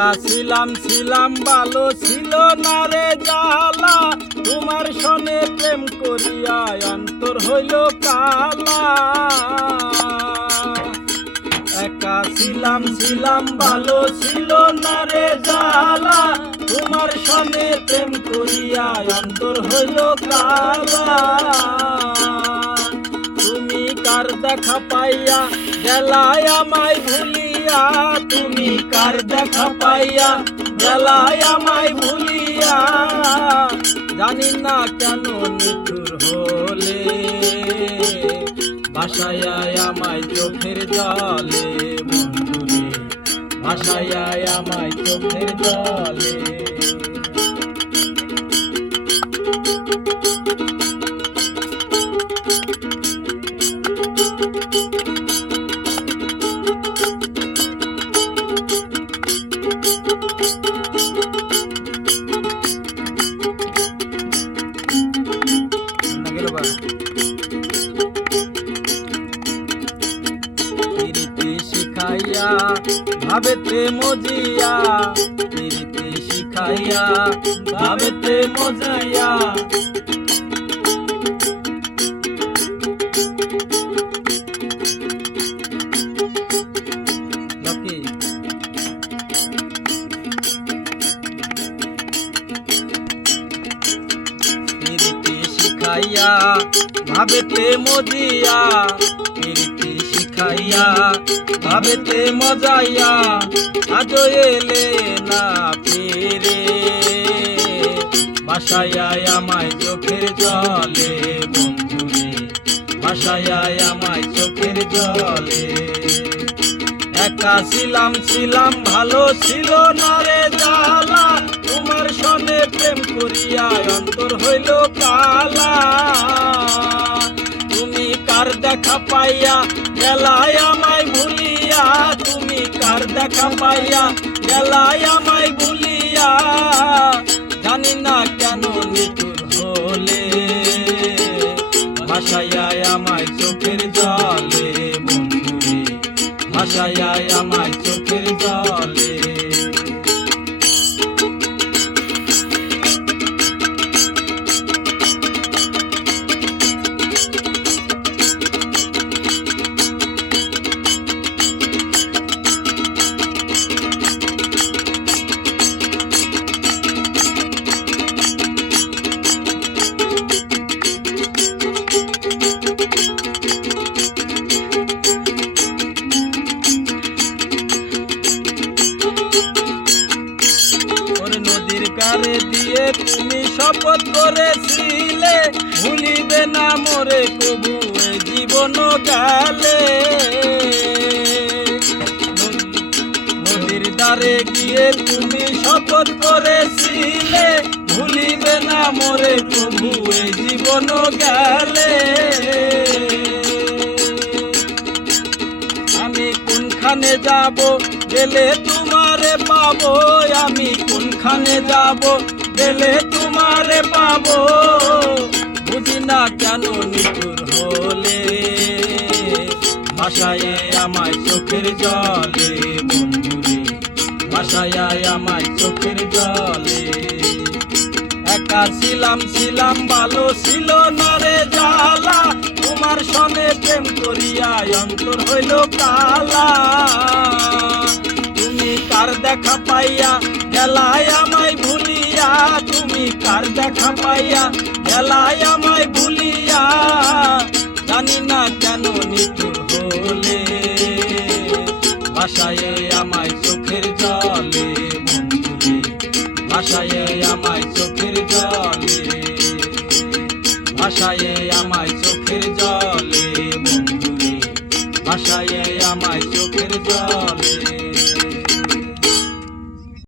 একা ছিলাম ভালো ছিল না রে জ্বালা, তোমার সনে প্রেম করিয়া অন্তর হইল কালা। একা ছিলাম ভালো ছিল না রে জ্বালা, তোমার সনে প্রেম করিয়া অন্তর হইল কালা। তুমি কার দেখা পাইয়া গেলায় আমায় ভুলিয়া, তুমি কার দেখা পাইয়া গেলায় আমায় ভুলিয়া, জানি না কেন নিঠুর হলে, ভাসায়া আমায় চোখের জলে বন্ধুরে, ভাসায়া আমায় চোখের জলে। শিখাইয়া ভাবেতে মজিয়া, প্রীতি শিখাইয়া ভাবেতে মজিয়া, প্রীতি শিখাইয়া ভাবেতে মজিয়া, প্রীতি শিখাইয়া ভাবেতে মজাইয়া, আজ এলে না ফিরে, ভাসায়া আমায় চোখের জলে বন্ধুরে, ভাসায়া আমায় চোখের জলে। একা ছিলাম ভালো ছিল না রে জ্বালা, তোমার সনে প্রেম করিয়া অন্তর হইল কালা। তুমি কার দেখা পাইয়া গেলায় আমায় ভুলিয়া, তুমি কার দেখা পাইয়া গেলায় আমায় ভুলিয়া, জানি না কেন নিঠুর হলে, ভাসায়া আমায় চোখের জলে বন্ধুরে, ভাসায়া আমায় চোখের জলে। কারে দিয়ে তুমি শপথ করেছিলে, ভুলিবে না মোরে কবু এ জীবন গেলে। নদীর ধারে গিয়ে তুমি শপথ করেছিলে, ভুলিবে না মোরে কবু এ জীবন গেলে। আমি কোনখানে যাব গেলে তোমারে পাবো, আমি কোনখানে যাব গেলে তোমারে পাবো, বুঝি না কেন নিঠুর হলে, ভাসায়ে আমায় চোখের জলে বন্ধুরে, ভাসায়া আমায় চোখের জলে। একা ছিলাম ভালো ছিল না রে জ্বালা, তোমার সনে প্রেম করিয়া অন্তর হইল কালা। তুমি কার দেখা পাইয়া গেলায় আমায় ভুলিয়া, তুমি কার দেখা পাইয়া গেলায় আমায় ভুলিয়া, জানি না কেন নিঠুর হলে, ভাসায়ে আমায় চোখের জলে বন্ধুরে, ভাসায়ে আমায় চোখের জলে, ভাসায়ে আমায়